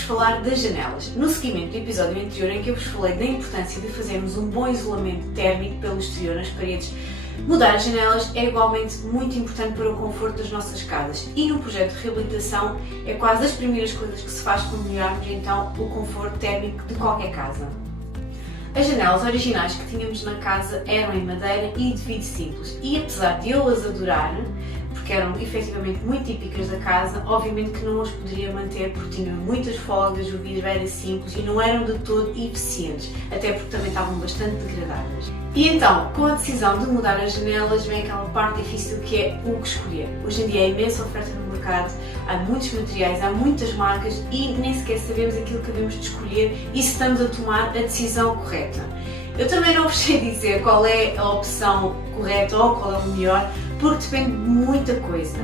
vou-vos falar das janelas. No seguimento do episódio anterior em que eu vos falei da importância de fazermos um bom isolamento térmico pelo exterior nas paredes, mudar as janelas é igualmente muito importante para o conforto das nossas casas e no projeto de reabilitação é quase das primeiras coisas que se faz para melhorarmos então o conforto térmico de qualquer casa. As janelas originais que tínhamos na casa eram em madeira e de vidro simples e apesar de eu as adorar, porque eram efetivamente muito típicas da casa, obviamente que não as poderia manter porque tinham muitas folgas, o vidro era simples e não eram de todo eficientes, até porque também estavam bastante degradadas. E então, com a decisão de mudar as janelas, vem aquela parte difícil que é o que escolher. Hoje em dia há imensa oferta no mercado, há muitos materiais, há muitas marcas e nem sequer sabemos aquilo que devemos de escolher e se estamos a tomar a decisão correta. Eu também não vos sei dizer qual é a opção correta ou qual é o melhor, porque depende de muita coisa.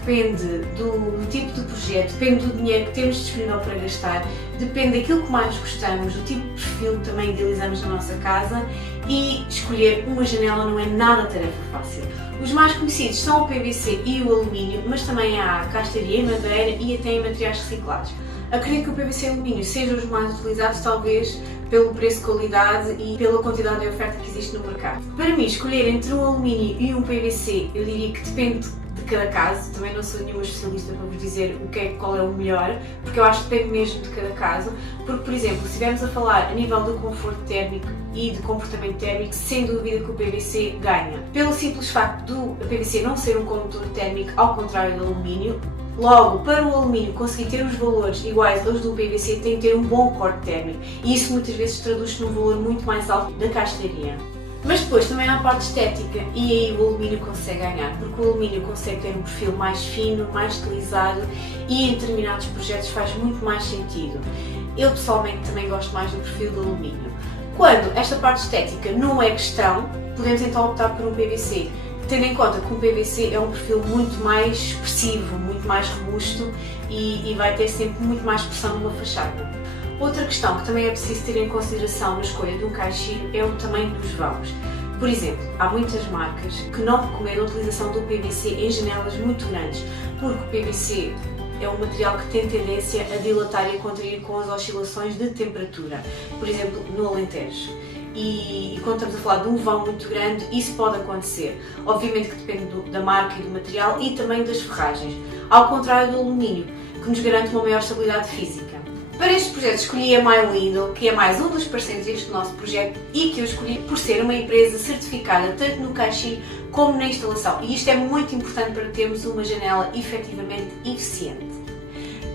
Depende do tipo de projeto, depende do dinheiro que temos disponível para gastar, depende daquilo que mais gostamos, do tipo de perfil que também idealizamos na nossa casa e escolher uma janela não é nada tarefa fácil. Os mais conhecidos são o PVC e o alumínio, mas também há a castaria em madeira e até em materiais reciclados. Acredito que o PVC e o alumínio sejam os mais utilizados, talvez pelo preço, qualidade e pela quantidade de oferta que existe no mercado. Para mim, escolher entre um alumínio e um PVC, eu diria que depende de cada caso. Também não sou nenhuma especialista para vos dizer qual é o melhor, porque eu acho que depende mesmo de cada caso. Porque, por exemplo, se estivermos a falar a nível do conforto térmico e de comportamento térmico, sem dúvida que o PVC ganha. Pelo simples facto do PVC não ser um condutor térmico, ao contrário do alumínio. Logo, para o alumínio conseguir ter os valores iguais aos do PVC, tem que ter um bom corte térmico e isso muitas vezes traduz-se num valor muito mais alto da castaria. Mas depois também há a parte estética e aí o alumínio consegue ganhar, porque o alumínio consegue ter um perfil mais fino, mais estilizado e em determinados projetos faz muito mais sentido. Eu pessoalmente também gosto mais do perfil do alumínio. Quando esta parte estética não é questão, podemos então optar por um PVC. Tendo em conta que o PVC é um perfil muito mais expressivo, muito mais robusto e vai ter sempre muito mais pressão numa fachada. Outra questão que também é preciso ter em consideração na escolha de um caixilho é o tamanho dos vãos. Por exemplo, há muitas marcas que não recomendam a utilização do PVC em janelas muito grandes, porque o PVC é um material que tem tendência a dilatar e a contrair com as oscilações de temperatura, por exemplo, no Alentejo. E quando estamos a falar de um vão muito grande, isso pode acontecer. Obviamente que depende da marca e do material e também das ferragens, ao contrário do alumínio, que nos garante uma maior estabilidade física. Para este projeto escolhi a MyWindow, que é mais um dos parceiros deste nosso projeto e que eu escolhi por ser uma empresa certificada tanto no caixilho como na instalação. E isto é muito importante para termos uma janela efetivamente eficiente.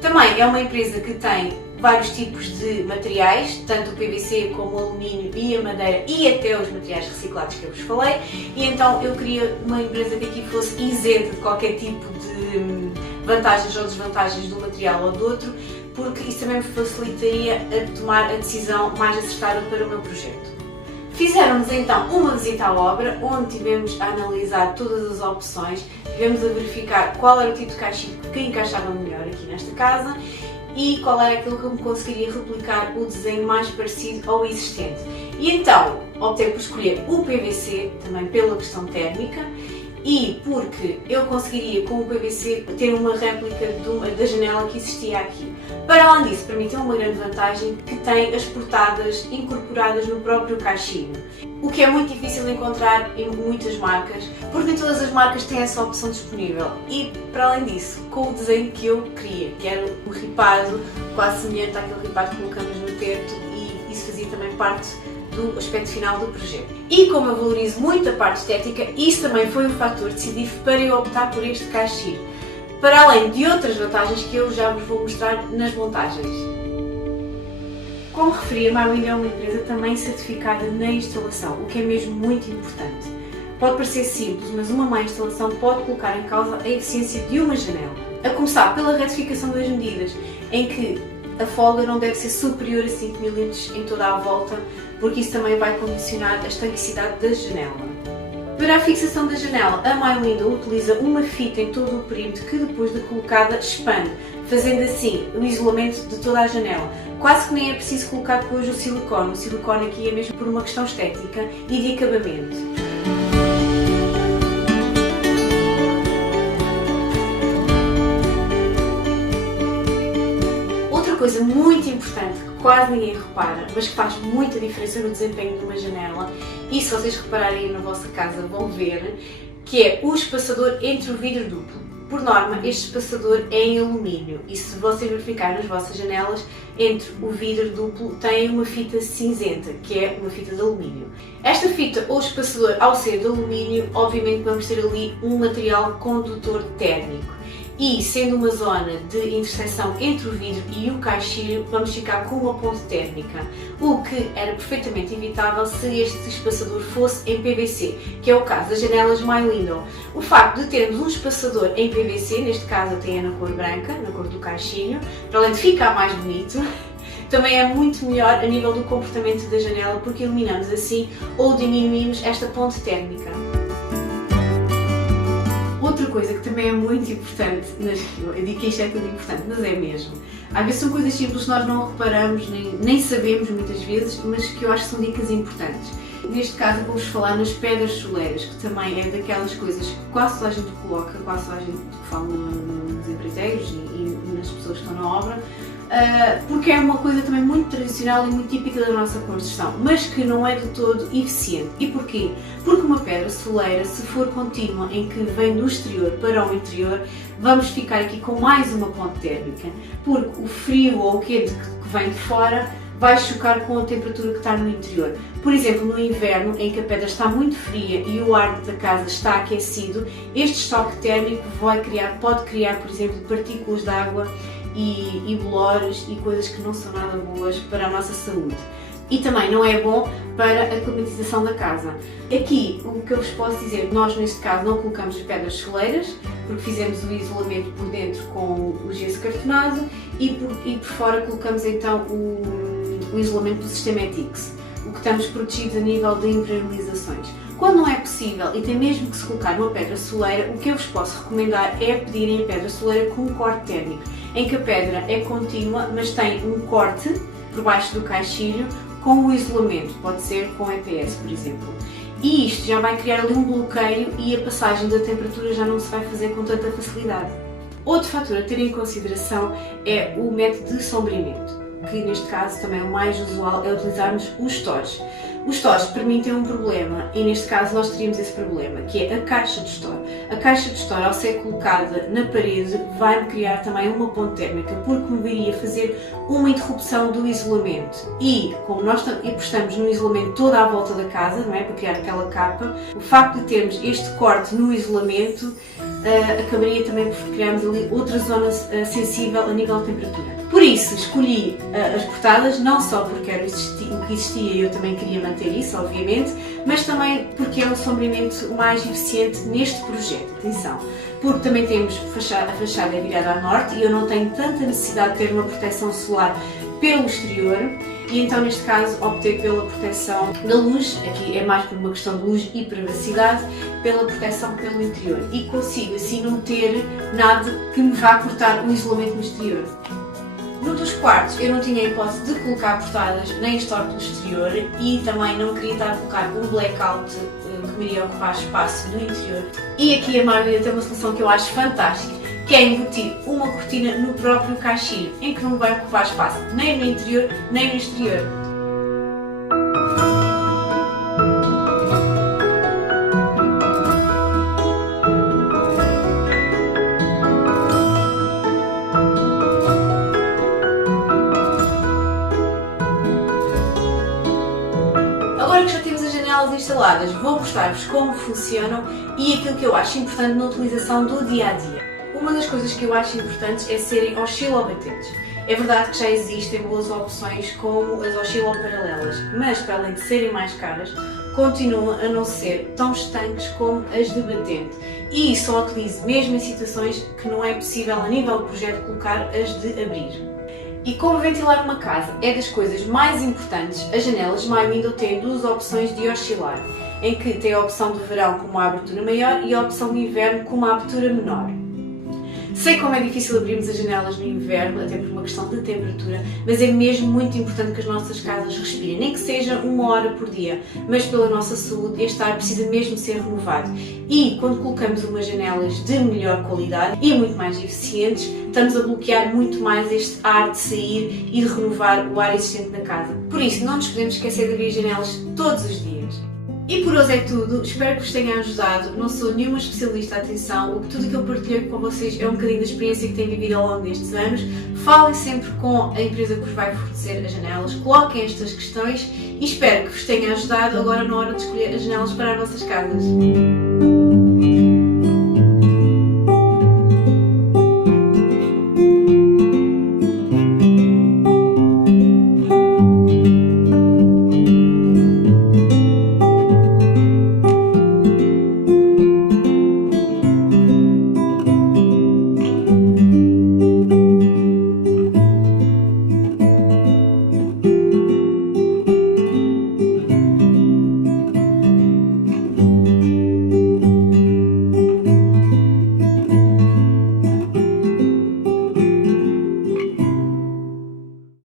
Também é uma empresa que tem vários tipos de materiais, tanto o PVC como o alumínio e a madeira e até os materiais reciclados que eu vos falei, e então eu queria uma empresa que aqui fosse isenta de qualquer tipo de vantagens ou desvantagens de um material ou do outro, porque isso também me facilitaria a tomar a decisão mais acertada para o meu projeto. Fizeram-nos então uma visita à obra, onde tivemos a analisar todas as opções, tivemos a verificar qual era o tipo de caixilho que encaixava melhor aqui nesta casa e qual era aquilo que me conseguiria replicar o desenho mais parecido ao existente. E então optei por escolher o PVC, também pela questão térmica, e porque eu conseguiria com o PVC ter uma réplica da janela que existia aqui. Para além disso, para mim tem uma grande vantagem que tem as portadas incorporadas no próprio caixilho, o que é muito difícil de encontrar em muitas marcas, porque nem todas as marcas têm essa opção disponível. E para além disso, com o desenho que eu queria, que era um ripado quase semelhante àquele ripado que colocamos no teto, e isso fazia também parte do aspecto final do projeto. E como eu valorizo muito a parte estética, isso também foi um fator decisivo para eu optar por este caixilho, para além de outras vantagens que eu já vos vou mostrar nas montagens. Como referi, a MyWindow é uma empresa também certificada na instalação, o que é mesmo muito importante. Pode parecer simples, mas uma má instalação pode colocar em causa a eficiência de uma janela. A começar pela retificação das medidas, em que a folga não deve ser superior a 5 mm em toda a volta, porque isso também vai condicionar a estanicidade da janela. Para a fixação da janela, a MyWindow utiliza uma fita em todo o perímetro que depois de colocada expande, fazendo assim o isolamento de toda a janela. Quase que nem é preciso colocar depois o silicone aqui é mesmo por uma questão estética e de acabamento. coisa muito importante que quase ninguém repara, mas que faz muita diferença no desempenho de uma janela, e se vocês repararem na vossa casa vão ver, que é o espaçador entre o vidro duplo. Por norma, este espaçador é em alumínio e se vocês verificarem nas vossas janelas, entre o vidro duplo tem uma fita cinzenta, que é uma fita de alumínio. Esta fita ou espaçador, ao ser de alumínio, obviamente vamos ter ali um material condutor térmico. E, sendo uma zona de intersecção entre o vidro e o caixilho, vamos ficar com uma ponte térmica, o que era perfeitamente evitável se este espaçador fosse em PVC, que é o caso das janelas My Window. O facto de termos um espaçador em PVC, neste caso até é na cor branca, na cor do caixilho, para além de ficar mais bonito, também é muito melhor a nível do comportamento da janela, porque eliminamos assim ou diminuímos esta ponte térmica. Outra coisa que também é muito importante, eu digo que isto é tudo importante, mas é mesmo. Às vezes são coisas simples que nós não reparamos, nem sabemos muitas vezes, mas que eu acho que são dicas importantes. Neste caso vou-vos falar nas pedras soleiras, que também é daquelas coisas que quase toda a gente coloca, quase toda a gente fala nos empreiteiros e nas pessoas que estão na obra, porque é uma coisa também muito tradicional e muito típica da nossa construção, mas que não é de todo eficiente. E porquê? Porque uma pedra soleira, se for contínua, em que vem do exterior para o interior, vamos ficar aqui com mais uma ponte térmica, porque o frio ou o quente que vem de fora vai chocar com a temperatura que está no interior. Por exemplo, no inverno, em que a pedra está muito fria e o ar da casa está aquecido, este choque térmico pode criar, por exemplo, partículas de água e bolores e coisas que não são nada boas para a nossa saúde. E também não é bom para a climatização da casa. Aqui, o que eu vos posso dizer, nós neste caso não colocamos as pedras soleiras, porque fizemos o isolamento por dentro com o gesso cartonado e por fora colocamos então o isolamento do sistema ETICS, o que estamos protegidos a nível de impermeabilizações. Quando não é possível e tem mesmo que se colocar uma pedra soleira, o que eu vos posso recomendar é pedirem a pedra soleira com um corte térmico, em que a pedra é contínua, mas tem um corte por baixo do caixilho com o isolamento, pode ser com EPS, por exemplo. E isto já vai criar ali um bloqueio e a passagem da temperatura já não se vai fazer com tanta facilidade. Outro fator a ter em consideração é o método de sombreamento, que neste caso também o mais usual é utilizarmos os stores. Os stores para mim têm um problema e neste caso nós teríamos esse problema, que é a caixa de store. A caixa de store, ao ser colocada na parede, vai criar também uma ponte térmica, porque me iria fazer uma interrupção do isolamento. E como nós apostamos no isolamento toda à volta da casa, não é, para criar aquela capa, o facto de termos este corte no isolamento acabaria também por criarmos ali outra zona sensível a nível de temperatura. Por isso escolhi as portadas, não só porque era o que existia e eu também queria manter isso, obviamente, mas também porque é um sombreamento mais eficiente neste projeto. Atenção, porque também temos a fachada é virada a norte e eu não tenho tanta necessidade de ter uma proteção solar pelo exterior e então neste caso optei pela proteção da luz, aqui é mais por uma questão de luz e privacidade, pela proteção pelo interior e consigo assim não ter nada que me vá cortar o isolamento no exterior. No dos quartos eu não tinha a hipótese de colocar portadas nem store pelo exterior e também não queria estar a colocar um blackout que me iria ocupar espaço no interior. E aqui a Marvin tem uma solução que eu acho fantástica, que é embutir uma cortina no próprio caixilho, em que não vai ocupar espaço nem no interior nem no exterior. Agora que já temos as janelas instaladas, vou mostrar-vos como funcionam e aquilo que eu acho importante na utilização do dia-a-dia. Uma das coisas que eu acho importantes é serem oscilobatentes. É verdade que já existem boas opções como as osciloparalelas, mas para além de serem mais caras, continuam a não ser tão estanques como as de batente. E só utilizo mesmo em situações que não é possível a nível do projeto colocar as de abrir. E como ventilar uma casa é das coisas mais importantes, as janelas My Window têm duas opções de oscilar, em que tem a opção de verão com uma abertura maior e a opção de inverno com uma abertura menor. Sei como é difícil abrirmos as janelas no inverno, até por uma questão de temperatura, mas é mesmo muito importante que as nossas casas respirem, nem que seja 1 hora por dia, mas pela nossa saúde este ar precisa mesmo ser renovado. E quando colocamos umas janelas de melhor qualidade e muito mais eficientes, estamos a bloquear muito mais este ar de sair e de renovar o ar existente na casa. Por isso, não nos podemos esquecer de abrir as janelas todos os dias. E por hoje é tudo, espero que vos tenha ajudado. Não sou nenhuma especialista, atenção, tudo o que eu partilhei com vocês é um bocadinho da experiência que tenho vivido ao longo destes anos. Falem sempre com a empresa que vos vai fornecer as janelas, coloquem estas questões e espero que vos tenha ajudado agora na hora de escolher as janelas para as vossas casas.